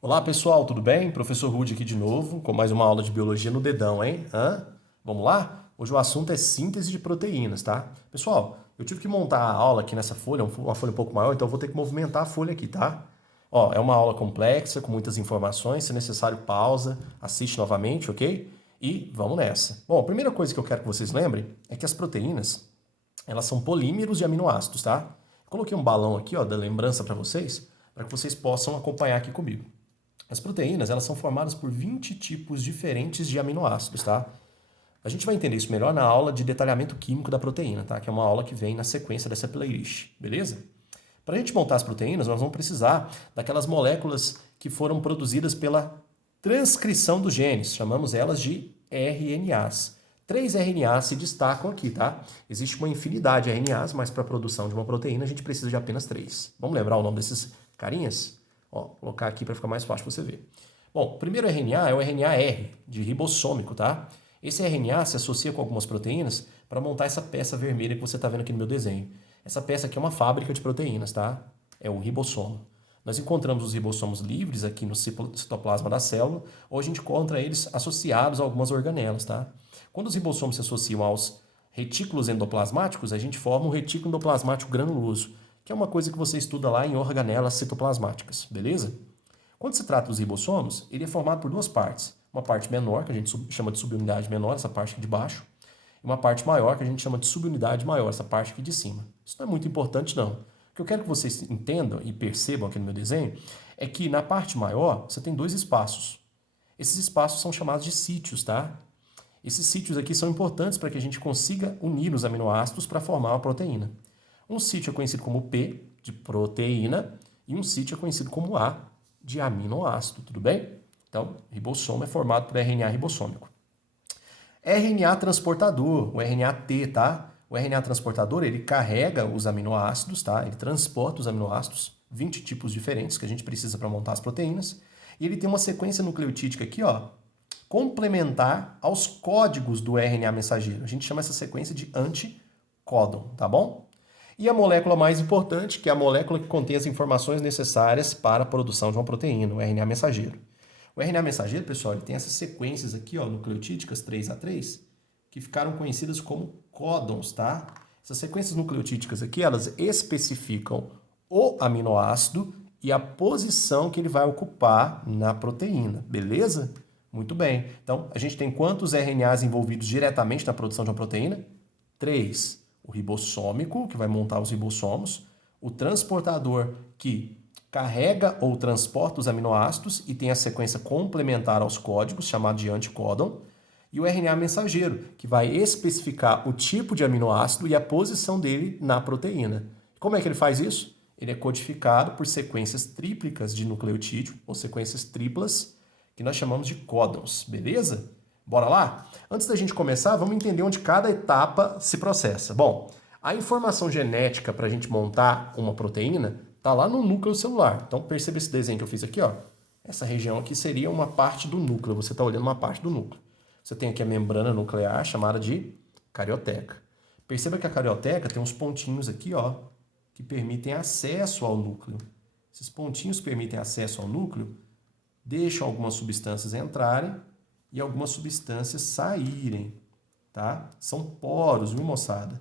Olá pessoal, tudo bem? Professor Rude aqui de novo, com mais uma aula de biologia no dedão, hein? Vamos lá? Hoje o assunto é síntese de proteínas, tá? Pessoal, eu tive que montar a aula aqui nessa folha, uma folha um pouco maior, então eu vou ter que movimentar a folha aqui, tá? Ó, é uma aula complexa, com muitas informações, se necessário pausa, assiste novamente, ok? E vamos nessa. Bom, a primeira coisa que eu quero que vocês lembrem é que as proteínas, elas são polímeros de aminoácidos, tá? Coloquei um balão aqui, ó, da lembrança para que vocês possam acompanhar aqui comigo. As proteínas, elas são formadas por 20 tipos diferentes de aminoácidos, tá? A gente vai entender isso melhor na aula de detalhamento químico da proteína, tá? Que é uma aula que vem na sequência dessa playlist, beleza? Para a gente montar as proteínas, nós vamos precisar daquelas moléculas que foram produzidas pela transcrição dos genes, chamamos elas de RNAs. Três RNAs se destacam aqui, tá? Existe uma infinidade de RNAs, mas para a produção de uma proteína a gente precisa de apenas três. Vamos lembrar o nome desses carinhas? Ó, vou colocar aqui para ficar mais fácil você ver. Bom, o primeiro RNA é o RNA R, de ribossômico, tá? Esse RNA se associa com algumas proteínas para montar essa peça vermelha que você está vendo aqui no meu desenho. Essa peça aqui é uma fábrica de proteínas, tá? É o ribossomo. Nós encontramos os ribossomos livres aqui no citoplasma da célula, ou a gente encontra eles associados a algumas organelas, tá? Quando os ribossomos se associam aos retículos endoplasmáticos, a gente forma um retículo endoplasmático granuloso, que é uma coisa que você estuda lá em organelas citoplasmáticas, beleza? Quando se trata dos ribossomos, ele é formado por duas partes. Uma parte menor, que a gente chama de subunidade menor, essa parte aqui de baixo, e uma parte maior, que a gente chama de subunidade maior, essa parte aqui de cima. Isso não é muito importante, não. O que eu quero que vocês entendam e percebam aqui no meu desenho é que na parte maior você tem dois espaços. Esses espaços são chamados de sítios, tá? Esses sítios aqui são importantes para que a gente consiga unir os aminoácidos para formar uma proteína. Um sítio é conhecido como P, de proteína, e um sítio é conhecido como A, de aminoácido, tudo bem? Então, ribossomo é formado por RNA ribossômico. RNA transportador, o RNA-T, tá? O RNA transportador, ele carrega os aminoácidos, tá? Ele transporta os aminoácidos, 20 tipos diferentes que a gente precisa para montar as proteínas. E ele tem uma sequência nucleotídica aqui, ó, complementar aos códigos do RNA mensageiro. A gente chama essa sequência de anticódon, tá bom? E a molécula mais importante, que é a molécula que contém as informações necessárias para a produção de uma proteína, o RNA mensageiro. O RNA mensageiro, pessoal, ele tem essas sequências aqui, ó, nucleotídicas 3A3, que ficaram conhecidas como códons, tá? Essas sequências nucleotídicas aqui, elas especificam o aminoácido e a posição que ele vai ocupar na proteína, beleza? Muito bem. Então, a gente tem quantos RNAs envolvidos diretamente na produção de uma proteína? 3. O ribossômico, que vai montar os ribossomos, o transportador, que carrega ou transporta os aminoácidos e tem a sequência complementar aos códigos, chamado de anticódon, e o RNA mensageiro, que vai especificar o tipo de aminoácido e a posição dele na proteína. Como é que ele faz isso? Ele é codificado por sequências tríplicas de nucleotídeo, ou sequências triplas, que nós chamamos de códons, beleza? Bora lá? Antes da gente começar, vamos entender onde cada etapa se processa. Bom, a informação genética para a gente montar uma proteína está lá no núcleo celular. Então, perceba esse desenho que eu fiz aqui, ó. Essa região aqui seria uma parte do núcleo. Você está olhando uma parte do núcleo. Você tem aqui a membrana nuclear, chamada de carioteca. Perceba que a carioteca tem uns pontinhos aqui, ó, que permitem acesso ao núcleo. Esses pontinhos permitem acesso ao núcleo, deixam algumas substâncias entrarem e algumas substâncias saírem, tá? São poros, viu, moçada?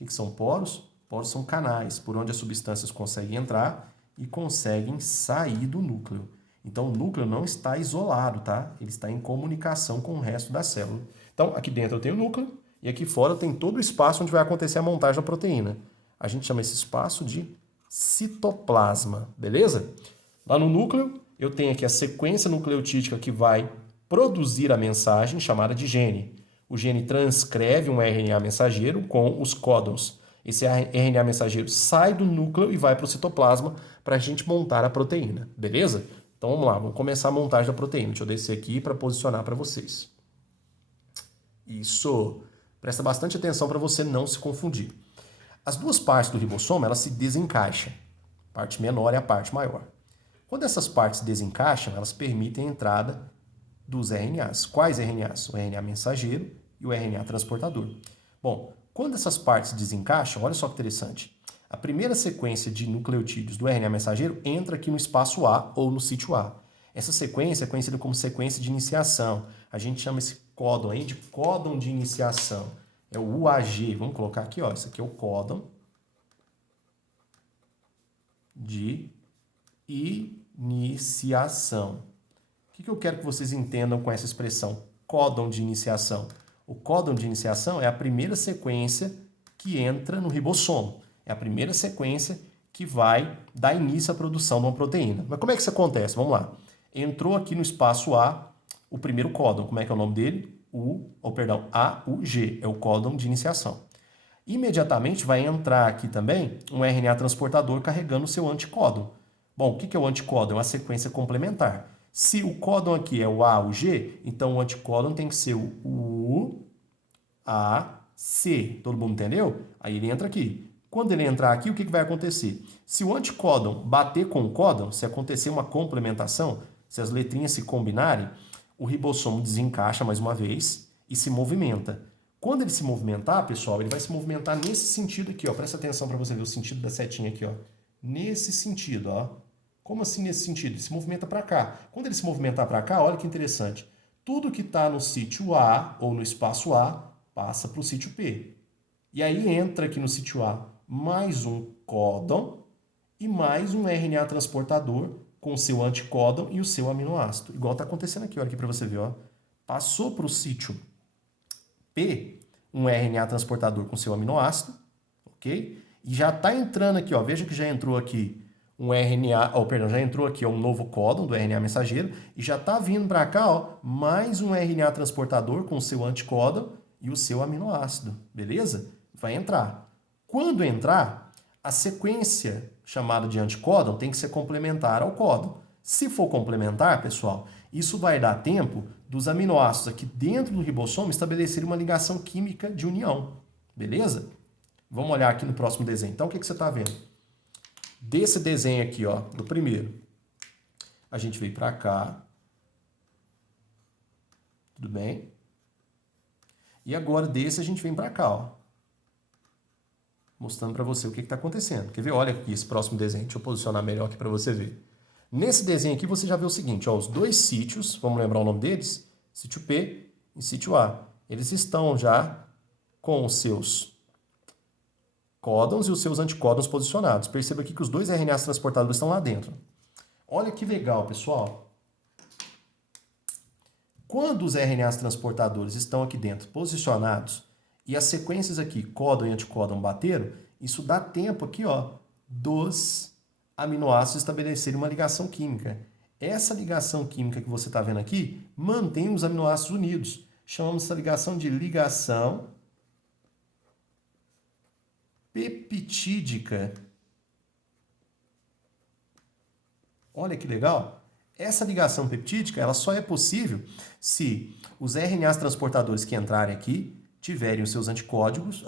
O que são poros? Poros são canais por onde as substâncias conseguem entrar e conseguem sair do núcleo. Então, o núcleo não está isolado, tá? Ele está em comunicação com o resto da célula. Então, aqui dentro eu tenho o núcleo e aqui fora eu tenho todo o espaço onde vai acontecer a montagem da proteína. A gente chama esse espaço de citoplasma, beleza? Lá no núcleo, eu tenho aqui a sequência nucleotídica que vai produzir a mensagem, chamada de gene. O gene transcreve um RNA mensageiro com os códons. Esse RNA mensageiro sai do núcleo e vai para o citoplasma para a gente montar a proteína, beleza? Então vamos lá, vamos começar a montagem da proteína. Deixa eu descer aqui para posicionar para vocês. Isso. Presta bastante atenção para você não se confundir. As duas partes do ribossomo, elas se desencaixam. A parte menor e a parte maior. Quando essas partes desencaixam, elas permitem a entrada dos RNAs. Quais RNAs? O RNA mensageiro e o RNA transportador. Bom, quando essas partes desencaixam, olha só que interessante. A primeira sequência de nucleotídeos do RNA mensageiro entra aqui no espaço A ou no sítio A. Essa sequência é conhecida como sequência de iniciação. A gente chama esse códon aí de códon de iniciação. É o UAG. Vamos colocar aqui, ó. Isso aqui é o códon de iniciação. O que eu quero que vocês entendam com essa expressão códon de iniciação? O códon de iniciação é a primeira sequência que entra no ribossomo. É a primeira sequência que vai dar início à produção de uma proteína. Mas como é que isso acontece? Vamos lá. Entrou aqui no espaço A o primeiro códon. Como é que é o nome dele? AUG. É o códon de iniciação. Imediatamente vai entrar aqui também um RNA transportador carregando o seu anticódon. Bom, o que é o anticódon? É uma sequência complementar. Se o códon aqui é o A, o G, então o anticódon tem que ser o U, A, C. Todo mundo entendeu? Aí ele entra aqui. Quando ele entrar aqui, o que vai acontecer? Se o anticódon bater com o códon, se acontecer uma complementação, se as letrinhas se combinarem, o ribossomo desencaixa mais uma vez e se movimenta. Quando ele se movimentar, pessoal, ele vai se movimentar nesse sentido aqui, ó. Presta atenção para você ver o sentido da setinha aqui, ó. Nesse sentido, ó. Como assim nesse sentido? Ele se movimenta para cá. Quando ele se movimentar para cá, olha que interessante. Tudo que está no sítio A ou no espaço A passa para o sítio P. E aí entra aqui no sítio A mais um códon e mais um RNA transportador com o seu anticódon e o seu aminoácido. Igual está acontecendo aqui, olha aqui para você ver, ó. Passou para o sítio P um RNA transportador com seu aminoácido, ok? E já está entrando aqui, ó. Veja que já entrou aqui um RNA, já entrou aqui ó, um novo códon do RNA mensageiro e já está vindo para cá, ó, mais um RNA transportador com o seu anticódon e o seu aminoácido, beleza? Vai entrar. Quando entrar, a sequência chamada de anticódon tem que ser complementar ao códon. Se for complementar, pessoal, isso vai dar tempo dos aminoácidos aqui dentro do ribossomo estabelecerem uma ligação química de união, beleza? Vamos olhar aqui no próximo desenho. Então, o que você está vendo? Desse desenho aqui, ó, do primeiro, a gente veio para cá. Tudo bem? E agora desse a gente vem para cá, ó. Mostrando para você o que está acontecendo. Quer ver? Olha aqui esse próximo desenho. Deixa eu posicionar melhor aqui para você ver. Nesse desenho aqui você já vê o seguinte, ó, os dois sítios, vamos lembrar o nome deles? Sítio P e sítio A. Eles estão já com os seus códons e os seus anticódons posicionados. Perceba aqui que os dois RNAs transportadores estão lá dentro. Olha que legal, pessoal. Quando os RNAs transportadores estão aqui dentro posicionados e as sequências aqui, códon e anticódon, bateram, isso dá tempo aqui, ó, dos aminoácidos estabelecerem uma ligação química. Essa ligação química que você está vendo aqui mantém os aminoácidos unidos. Chamamos essa ligação de ligação peptídica. Olha que legal. Essa ligação peptídica ela só é possível se os RNAs transportadores que entrarem aqui tiverem os seus anticódons,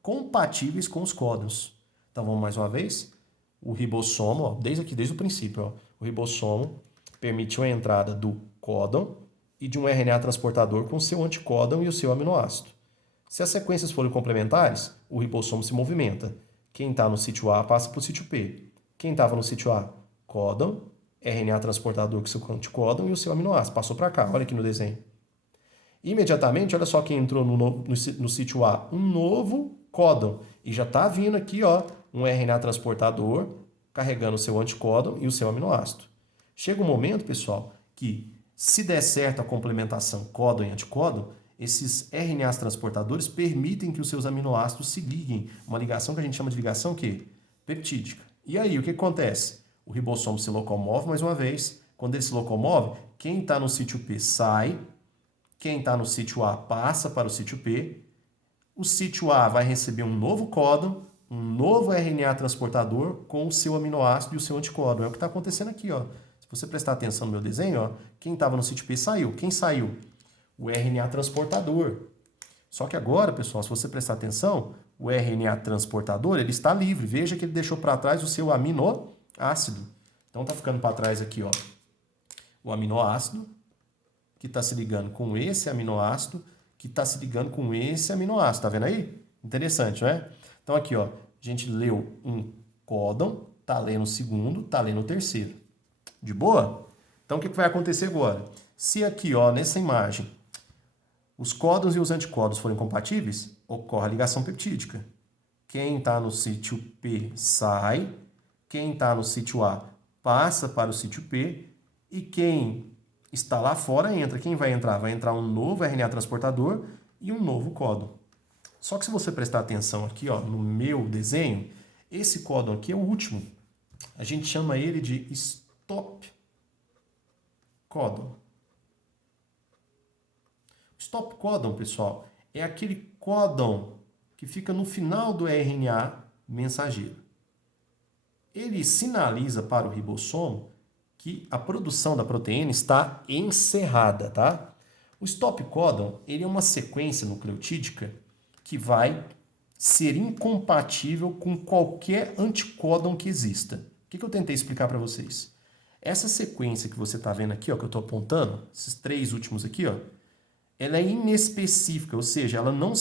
compatíveis com os códons. Então vamos mais uma vez. O ribossomo, ó, desde o princípio, ó, o ribossomo permitiu a entrada do códon e de um RNA transportador com o seu anticódon e o seu aminoácido. Se as sequências forem complementares, o ribossomo se movimenta. Quem está no sítio A passa para o sítio P. Quem estava no sítio A? Códon, RNA transportador com seu anticódon e o seu aminoácido. Passou para cá, olha aqui no desenho. Imediatamente, olha só quem entrou no sítio A, um novo códon. E já está vindo aqui, ó, um RNA transportador carregando o seu anticódon e o seu aminoácido. Chega um momento, pessoal, que se der certo a complementação códon e anticódon, esses RNAs transportadores permitem que os seus aminoácidos se liguem. Uma ligação que a gente chama de ligação quê? Peptídica. E aí, o que acontece? O ribossomo se locomove mais uma vez. Quando ele se locomove, quem está no sítio P sai, quem está no sítio A passa para o sítio P. O sítio A vai receber um novo códon, um novo RNA transportador com o seu aminoácido e o seu anticódon. É o que está acontecendo aqui, ó. Se você prestar atenção no meu desenho, ó, quem estava no sítio P saiu. Quem saiu? O RNA transportador. Só que agora, pessoal, se você prestar atenção, o RNA transportador ele está livre. Veja que ele deixou para trás o seu aminoácido. Então está ficando para trás aqui, ó, o aminoácido, que está se ligando com esse aminoácido, que está se ligando com esse aminoácido. Tá vendo aí? Interessante, não é? Então aqui, ó, a gente leu um códon, tá lendo o segundo, tá lendo o terceiro. De boa? Então, o que vai acontecer agora? Se aqui, ó, nessa imagem, os códons e os anticódons forem compatíveis, ocorre a ligação peptídica. Quem está no sítio P sai, quem está no sítio A passa para o sítio P e quem está lá fora entra. Quem vai entrar? Vai entrar um novo RNA transportador e um novo códon. Só que se você prestar atenção aqui, ó, no meu desenho, esse códon aqui é o último. A gente chama ele de stop códon. Stop códon, pessoal, é aquele códon que fica no final do RNA mensageiro. Ele sinaliza para o ribossomo que a produção da proteína está encerrada, tá? O stop códon, ele é uma sequência nucleotídica que vai ser incompatível com qualquer anticódon que exista. O que eu tentei explicar para vocês? Essa sequência que você está vendo aqui, ó, que eu estou apontando, esses 3 últimos aqui, ó, ela é inespecífica, ou seja, ela não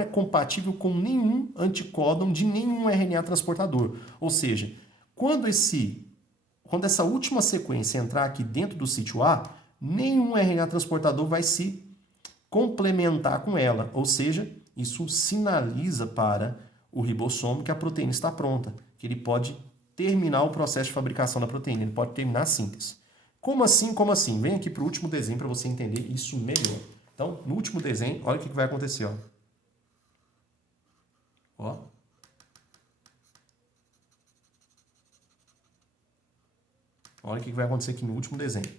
é compatível com nenhum anticódon de nenhum RNA transportador. Ou seja, quando essa última sequência entrar aqui dentro do sítio A, nenhum RNA transportador vai se complementar com ela. Ou seja, isso sinaliza para o ribossomo que a proteína está pronta, que ele pode terminar o processo de fabricação da proteína, ele pode terminar a síntese. Como assim? Como assim? Vem aqui para o último desenho para você entender isso melhor. Então, no último desenho, olha o que vai acontecer. Ó. Ó. Olha o que vai acontecer aqui no último desenho.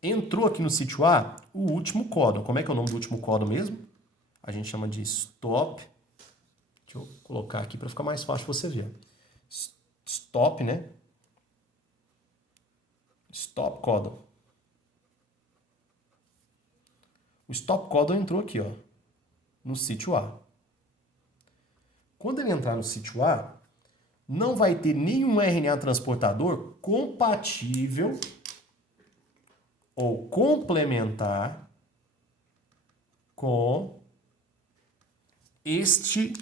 Entrou aqui no sítio A o último códon. Como é que é o nome do último códon mesmo? A gente chama de stop. Deixa eu colocar aqui para ficar mais fácil você ver. Stop, né? Stop códon. O stop códon entrou aqui, ó, no sítio A. Quando ele entrar no sítio A, não vai ter nenhum RNA transportador compatível ou complementar com este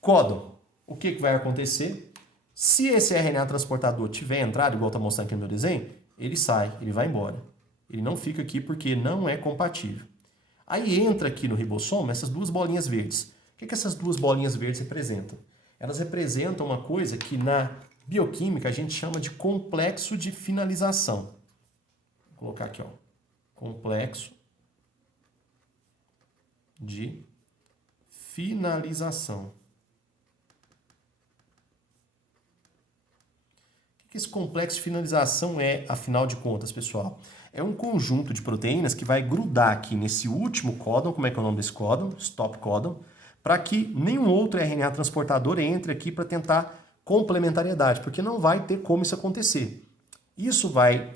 códon. O que vai acontecer? Se esse RNA transportador tiver entrado, igual está mostrando aqui no meu desenho, ele sai, ele vai embora. Ele não fica aqui porque não é compatível. Aí entra aqui no ribossomo essas 2 bolinhas verdes. O que essas 2 bolinhas verdes representam? Elas representam uma coisa que na bioquímica a gente chama de complexo de finalização. Vou colocar aqui, ó. Complexo de finalização. O que esse complexo de finalização é, afinal de contas, pessoal? É um conjunto de proteínas que vai grudar aqui nesse último códon, como é que é o nome desse códon? Stop códon, para que nenhum outro RNA transportador entre aqui para tentar complementariedade, porque não vai ter como isso acontecer. Isso vai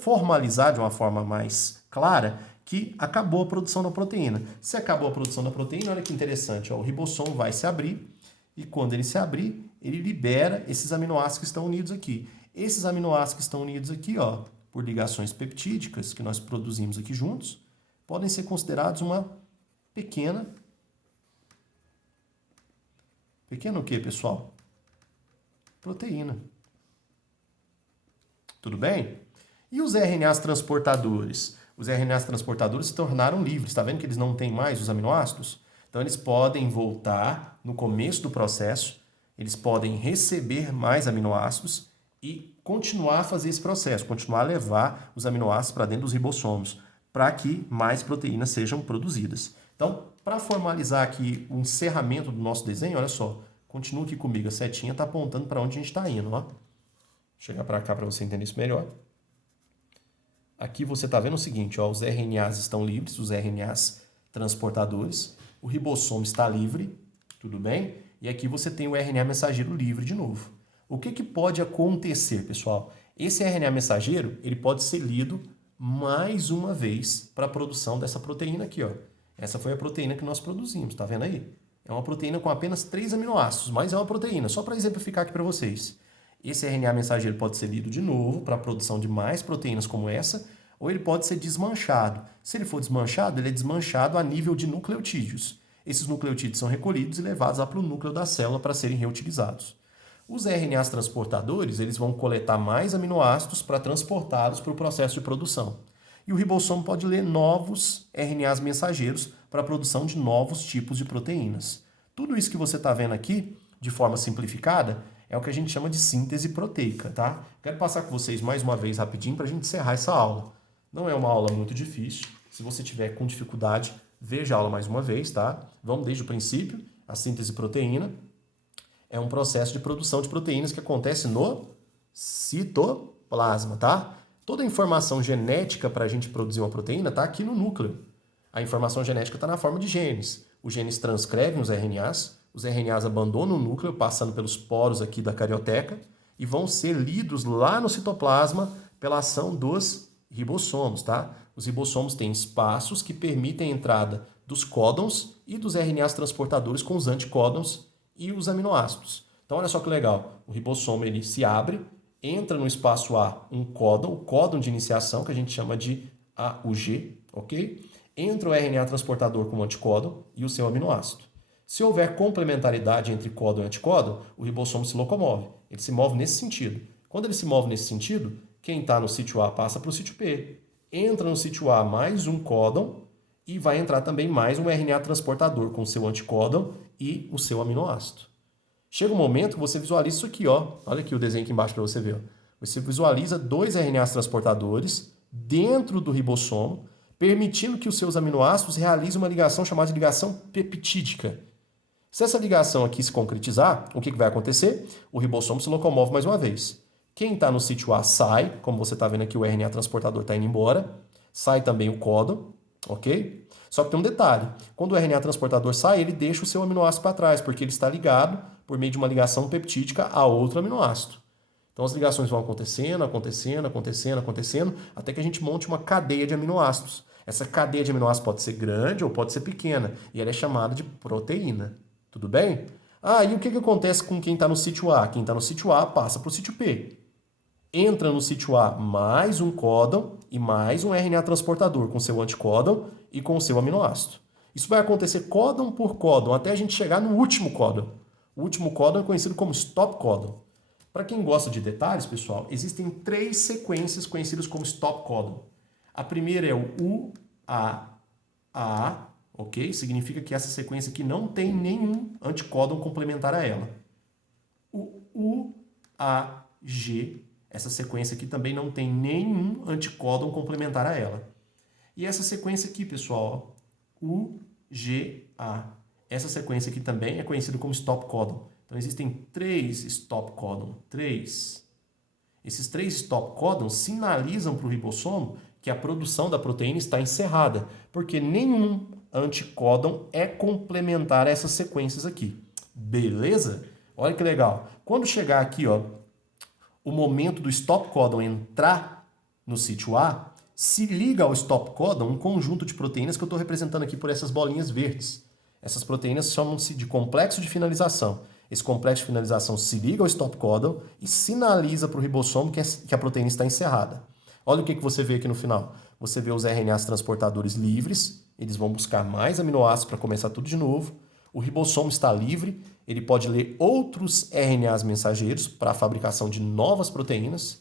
formalizar de uma forma mais clara que acabou a produção da proteína. Se acabou a produção da proteína, olha que interessante, ó, o ribossomo vai se abrir e quando ele se abrir, ele libera esses aminoácidos que estão unidos aqui. Esses aminoácidos que estão unidos aqui, ó, por ligações peptídicas que nós produzimos aqui juntos, podem ser considerados uma pequena o quê, pessoal? Proteína. Tudo bem? E os RNAs transportadores? Os RNAs transportadores se tornaram livres. Está vendo que eles não têm mais os aminoácidos? Então, eles podem voltar no começo do processo, eles podem receber mais aminoácidos e continuar a fazer esse processo, continuar a levar os aminoácidos para dentro dos ribossomos, para que mais proteínas sejam produzidas. Então, para formalizar aqui o encerramento do nosso desenho, olha só, continua aqui comigo, a setinha está apontando para onde a gente está indo, ó. Vou chegar para cá para você entender isso melhor. Aqui você está vendo o seguinte, ó, os RNAs estão livres, os RNAs transportadores, o ribossomo está livre, tudo bem? E aqui você tem o RNA mensageiro livre de novo. O que pode acontecer, pessoal? Esse RNA mensageiro, ele pode ser lido mais uma vez para a produção dessa proteína aqui, ó. Essa foi a proteína que nós produzimos, tá vendo aí? É uma proteína com apenas 3 aminoácidos, mas é uma proteína, só para exemplificar aqui para vocês. Esse RNA mensageiro pode ser lido de novo para a produção de mais proteínas como essa, ou ele pode ser desmanchado. Se ele for desmanchado, ele é desmanchado a nível de nucleotídeos. Esses nucleotídeos são recolhidos e levados lá para o núcleo da célula para serem reutilizados. Os RNAs transportadores, eles vão coletar mais aminoácidos para transportá-los para o processo de produção. E o ribossomo pode ler novos RNAs mensageiros para a produção de novos tipos de proteínas. Tudo isso que você está vendo aqui, de forma simplificada, é o que a gente chama de síntese proteica, tá? Quero passar com vocês mais uma vez rapidinho para a gente encerrar essa aula. Não é uma aula muito difícil. Se você tiver com dificuldade, veja a aula mais uma vez, tá? Vamos desde o princípio. A síntese proteína é um processo de produção de proteínas que acontece no citoplasma, tá? Toda a informação genética para a gente produzir uma proteína está aqui no núcleo. A informação genética está na forma de genes. Os genes transcrevem os RNAs abandonam o núcleo, passando pelos poros aqui da carioteca, e vão ser lidos lá no citoplasma pela ação dos ribossomos, tá? Os ribossomos têm espaços que permitem a entrada dos códons e dos RNAs transportadores com os anticódons e os aminoácidos. Então, olha só que legal. O ribossomo ele se abre, entra no espaço A um códon, o códon de iniciação, que a gente chama de AUG, ok? Entra o RNA transportador com o anticódon e o seu aminoácido. Se houver complementaridade entre códon e anticódon, o ribossomo se locomove. Ele se move nesse sentido. Quando ele se move nesse sentido, quem está no sítio A passa para o sítio P. Entra no sítio A mais um códon e vai entrar também mais um RNA transportador com o seu anticódon e o seu aminoácido. Chega um momento que você visualiza isso aqui, ó. Olha aqui o desenho aqui embaixo para você ver. Ó. Você visualiza dois RNAs transportadores dentro do ribossomo, permitindo que os seus aminoácidos realizem uma ligação chamada de ligação peptídica. Se essa ligação aqui se concretizar, o que vai acontecer? O ribossomo se locomove mais uma vez. Quem está no sítio A sai, como você está vendo aqui, o RNA transportador está indo embora. Sai também o códon, ok? Só que tem um detalhe. Quando o RNA transportador sai, ele deixa o seu aminoácido para trás, porque ele está ligado por meio de uma ligação peptídica a outro aminoácido. Então as ligações vão acontecendo, até que a gente monte uma cadeia de aminoácidos. Essa cadeia de aminoácidos pode ser grande ou pode ser pequena, e ela é chamada de proteína. Tudo bem? E o que acontece com quem está no sítio A? Quem está no sítio A passa para o sítio P. Entra no sítio A mais um códon e mais um RNA transportador com seu anticódon e com o seu aminoácido. Isso vai acontecer códon por códon até a gente chegar no último códon. O último códon é conhecido como stop códon. Para quem gosta de detalhes, pessoal, existem 3 sequências conhecidas como stop códon. A primeira é o UAA, ok? Significa que essa sequência aqui não tem nenhum anticódon complementar a ela. O UAG, essa sequência aqui também não tem nenhum anticódon complementar a ela. E essa sequência aqui, pessoal, UGA. Essa sequência aqui também é conhecida como stop códon. Então existem 3 stop códon. 3. Esses 3 stop códons sinalizam para o ribossomo que a produção da proteína está encerrada, porque nenhum anticódon é complementar a essas sequências aqui. Beleza? Olha que legal. Quando chegar aqui, ó, o momento do stop códon entrar no sítio A, se liga ao stop códon um conjunto de proteínas que eu estou representando aqui por essas bolinhas verdes. Essas proteínas chamam-se de complexo de finalização. Esse complexo de finalização se liga ao stop códon e sinaliza para o ribossomo que a proteína está encerrada. Olha o que você vê aqui no final. Você vê os RNAs transportadores livres, eles vão buscar mais aminoácidos para começar tudo de novo. O ribossomo está livre, ele pode ler outros RNAs mensageiros para a fabricação de novas proteínas.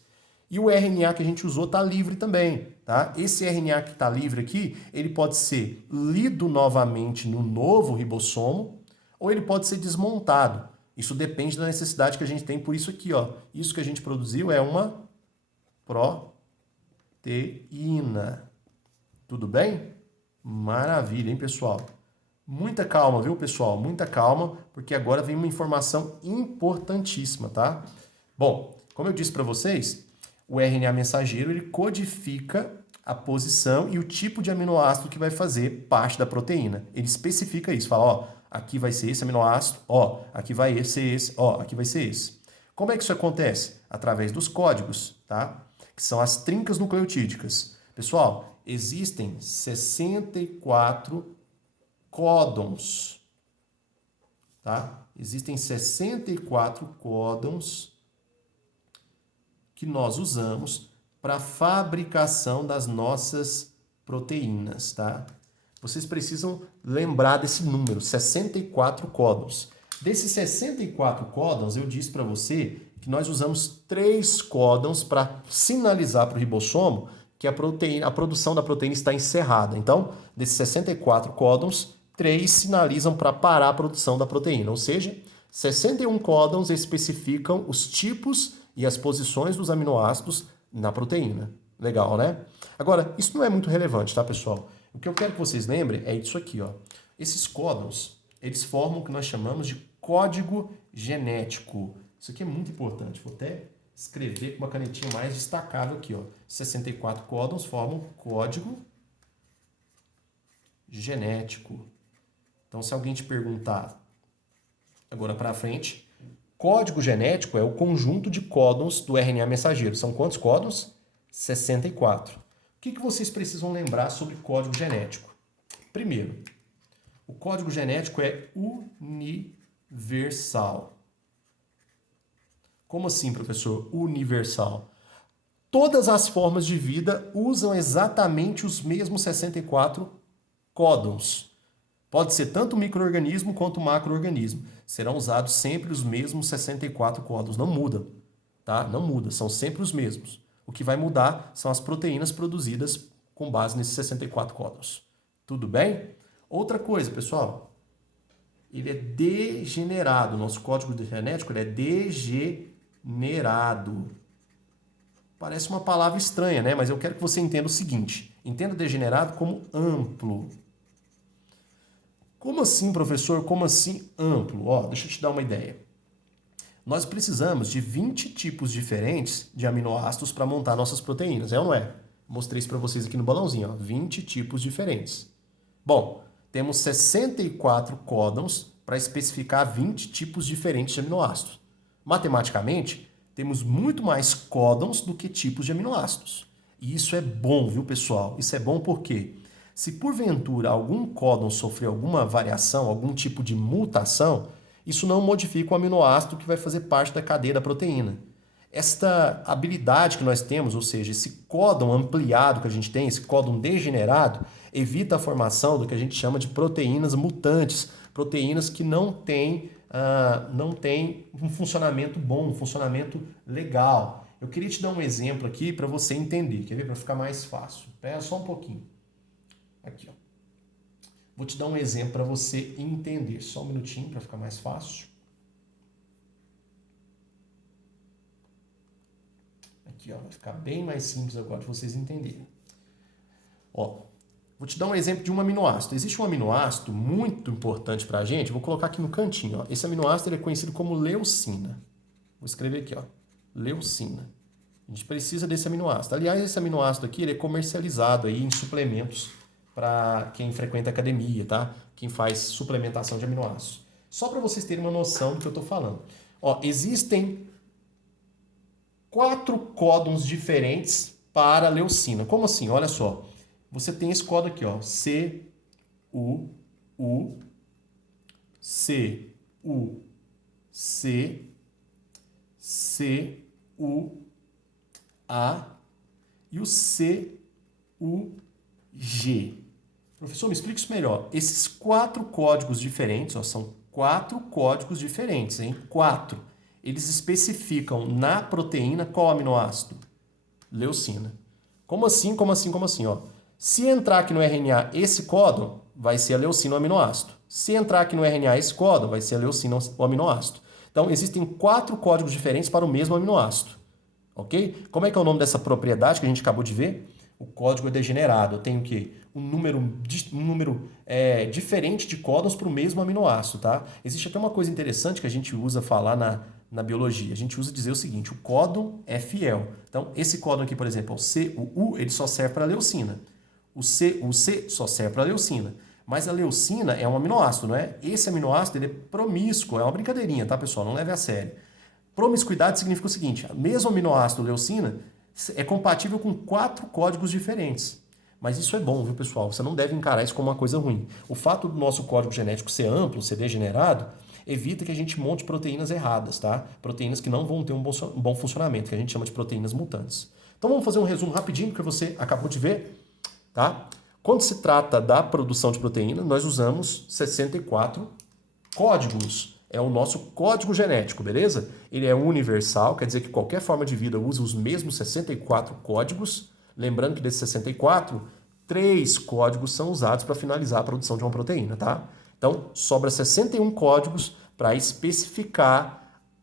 E o RNA que a gente usou está livre também, tá? Esse RNA que está livre aqui, ele pode ser lido novamente no novo ribossomo ou ele pode ser desmontado. Isso depende da necessidade que a gente tem por isso aqui, ó. Isso que a gente produziu é uma proteína. Tudo bem? Maravilha, hein, pessoal? Muita calma, viu, pessoal? Muita calma, porque agora vem uma informação importantíssima, tá? Bom, como eu disse para vocês, o RNA mensageiro ele codifica a posição e o tipo de aminoácido que vai fazer parte da proteína. Ele especifica isso, fala, ó, aqui vai ser esse aminoácido, ó, aqui vai ser esse, ó, aqui vai ser esse. Como é que isso acontece? Através dos códigos, tá? Que são as trincas nucleotídicas. Pessoal, existem 64 códons, tá? Existem 64 códons que nós usamos para a fabricação das nossas proteínas, tá? Vocês precisam lembrar desse número, 64 códons. Desses 64 códons, eu disse para você que nós usamos 3 códons para sinalizar para o ribossomo que a produção da proteína está encerrada. Então, desses 64 códons, 3 sinalizam para parar a produção da proteína, ou seja, 61 códons especificam os tipos e as posições dos aminoácidos na proteína. Legal, né? Agora, isso não é muito relevante, tá, pessoal? O que eu quero que vocês lembrem é isso aqui, ó. Esses códons, eles formam o que nós chamamos de código genético. Isso aqui é muito importante. Vou até escrever com uma canetinha mais destacável aqui, ó. 64 códons formam código genético. Então, se alguém te perguntar agora para frente, código genético é o conjunto de códons do RNA mensageiro. São quantos códons? 64. O que vocês precisam lembrar sobre código genético? Primeiro, o código genético é universal. Como assim, professor? Universal. Todas as formas de vida usam exatamente os mesmos 64 códons. Pode ser tanto micro-organismo quanto macro-organismo. Serão usados sempre os mesmos 64 códons. Não muda, tá? Não muda, são sempre os mesmos. O que vai mudar são as proteínas produzidas com base nesses 64 códons. Tudo bem? Outra coisa, pessoal. Ele é degenerado. Nosso código genético ele é degenerado. Parece uma palavra estranha, né? Mas eu quero que você entenda o seguinte. Entenda degenerado como amplo. Como assim, professor? Como assim amplo? Ó, deixa eu te dar uma ideia. Nós precisamos de 20 tipos diferentes de aminoácidos para montar nossas proteínas, é ou não é? Mostrei isso para vocês aqui no balãozinho, ó, 20 tipos diferentes. Bom, temos 64 códons para especificar 20 tipos diferentes de aminoácidos. Matematicamente, temos muito mais códons do que tipos de aminoácidos. E isso é bom, viu, pessoal? Isso é bom porque se porventura algum códon sofrer alguma variação, algum tipo de mutação, isso não modifica o aminoácido que vai fazer parte da cadeia da proteína. Esta habilidade que nós temos, ou seja, esse códon ampliado que a gente tem, esse códon degenerado, evita a formação do que a gente chama de proteínas mutantes, proteínas que não têm um funcionamento bom, um funcionamento legal. Eu queria te dar um exemplo aqui para você entender, quer ver? Para ficar mais fácil. Espera só um pouquinho. Aqui, ó. Vou te dar um exemplo para você entender. Só um minutinho para ficar mais fácil. Aqui, ó, vai ficar bem mais simples agora de vocês entenderem. Ó, vou te dar um exemplo de um aminoácido. Existe um aminoácido muito importante para a gente. Vou colocar aqui no cantinho. Ó. Esse aminoácido ele é conhecido como leucina. Vou escrever aqui, ó, leucina. A gente precisa desse aminoácido. Aliás, esse aminoácido aqui ele é comercializado aí em suplementos para quem frequenta academia, tá? Quem faz suplementação de aminoácidos. Só para vocês terem uma noção do que eu estou falando. Ó, existem 4 códons diferentes para a leucina. Como assim? Olha só. Você tem esse códon aqui, ó, C-U-U, C-U-C, C-U-A e o C-U-G. Professor, me explica isso melhor. Esses 4 códigos diferentes, ó, são 4 códigos diferentes, hein? 4. Eles especificam na proteína qual aminoácido? Leucina. Como assim, como assim, como assim? Ó? Se entrar aqui no RNA esse códon, vai ser a leucina o aminoácido. Se entrar aqui no RNA esse códon, vai ser a leucina o aminoácido. Então, existem 4 códigos diferentes para o mesmo aminoácido. Ok? Como é que é o nome dessa propriedade que a gente acabou de ver? O código é degenerado. Eu tenho o quê? Um número diferente de códons para o mesmo aminoácido, tá? Existe até uma coisa interessante que a gente usa falar na biologia. A gente usa dizer o seguinte, o códon é fiel. Então, esse códon aqui, por exemplo, o C, o U, ele só serve para a leucina. O C só serve para a leucina. Mas a leucina é um aminoácido, não é? Esse aminoácido ele é promíscuo, é uma brincadeirinha, tá, pessoal? Não leve a sério. Promiscuidade significa o seguinte, o mesmo aminoácido leucina é compatível com 4 códigos diferentes. Mas isso é bom, viu, pessoal? Você não deve encarar isso como uma coisa ruim. O fato do nosso código genético ser amplo, ser degenerado, evita que a gente monte proteínas erradas, tá? Proteínas que não vão ter um bom funcionamento, que a gente chama de proteínas mutantes. Então vamos fazer um resumo rapidinho, que você acabou de ver, tá? Quando se trata da produção de proteína, nós usamos 64 códigos. é o nosso código genético, beleza? Ele é universal, quer dizer que qualquer forma de vida usa os mesmos 64 códigos. Lembrando que desses 64, 3 códigos são usados para finalizar a produção de uma proteína, tá? Então, sobra 61 códigos para especificar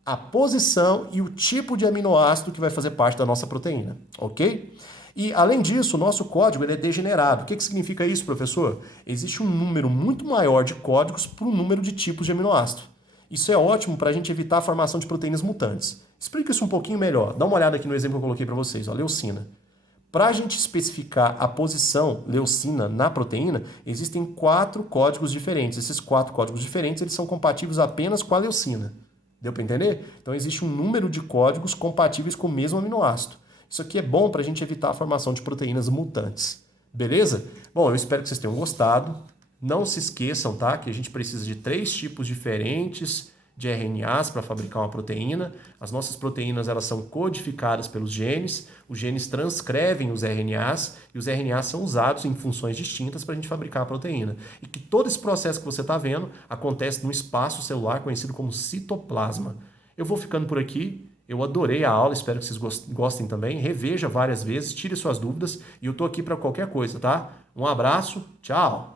a posição e o tipo de aminoácido que vai fazer parte da nossa proteína, ok? E, além disso, o nosso código ele é degenerado. O que significa isso, professor? Existe um número muito maior de códigos para o número de tipos de aminoácido. Isso é ótimo para a gente evitar a formação de proteínas mutantes. Explica isso um pouquinho melhor. Dá uma olhada aqui no exemplo que eu coloquei para vocês, ó, leucina. Para a gente especificar a posição leucina na proteína, existem 4 códigos diferentes. Esses 4 códigos diferentes eles são compatíveis apenas com a leucina. Deu para entender? Então existe um número de códigos compatíveis com o mesmo aminoácido. Isso aqui é bom para a gente evitar a formação de proteínas mutantes. Beleza? Bom, eu espero que vocês tenham gostado. Não se esqueçam, tá? Que a gente precisa de 3 tipos diferentes de RNAs para fabricar uma proteína. As nossas proteínas elas são codificadas pelos genes, os genes transcrevem os RNAs e os RNAs são usados em funções distintas para a gente fabricar a proteína. E que todo esse processo que você está vendo acontece num espaço celular conhecido como citoplasma. Eu vou ficando por aqui. Eu adorei a aula, espero que vocês gostem também. Reveja várias vezes, tire suas dúvidas e eu estou aqui para qualquer coisa, tá? Um abraço, tchau!